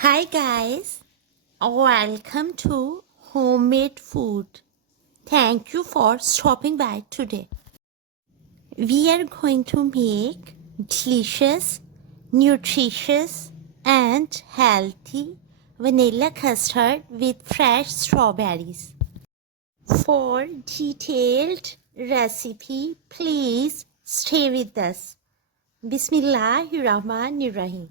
Hi guys, welcome to Homemade Food. Thank you for stopping by today. We are going to make delicious, nutritious and healthy vanilla custard with fresh strawberries. For detailed recipe, please stay with us. Bismillahirrahmanirrahim.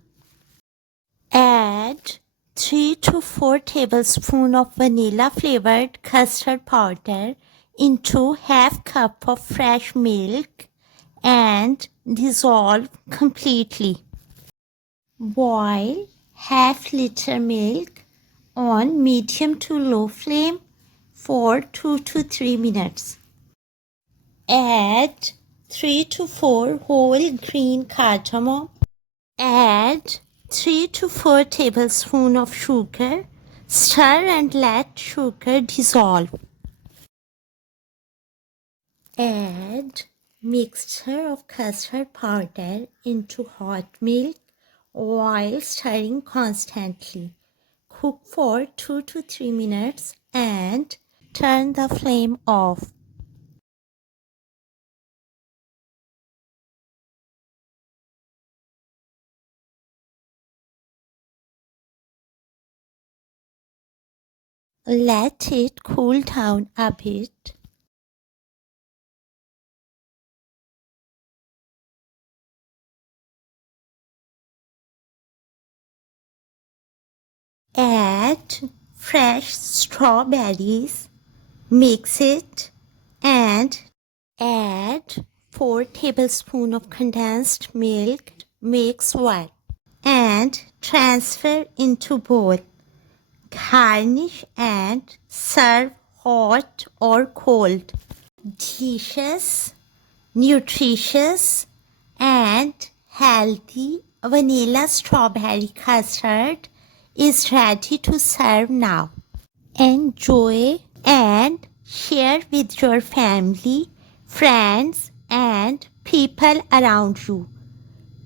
Add 3 to 4 tablespoons of vanilla flavored custard powder into half cup of fresh milk and dissolve completely. Boil half liter milk on medium to low flame for 2 to 3 minutes. Add 3 to 4 whole green cardamom. Add 3 to 4 tablespoons of sugar. Stir and let sugar dissolve. Add mixture of custard powder into hot milk while stirring constantly. Cook for 2 to 3 minutes and turn the flame off. Let it cool down a bit. Add fresh strawberries, mix it, and add 4 tablespoons of condensed milk. Mix well and transfer into bowl. Garnish and serve hot or cold. Delicious, nutritious, and healthy vanilla strawberry custard is ready to serve now. Enjoy and share with your family, friends, and people around you.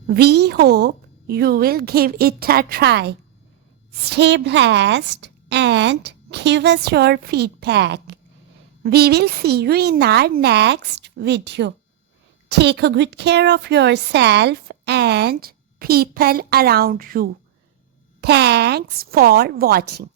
We hope you will give it a try. Stay blessed and give us your feedback. We will see you in our next video. Take a good care of yourself and people around you. Thanks for watching.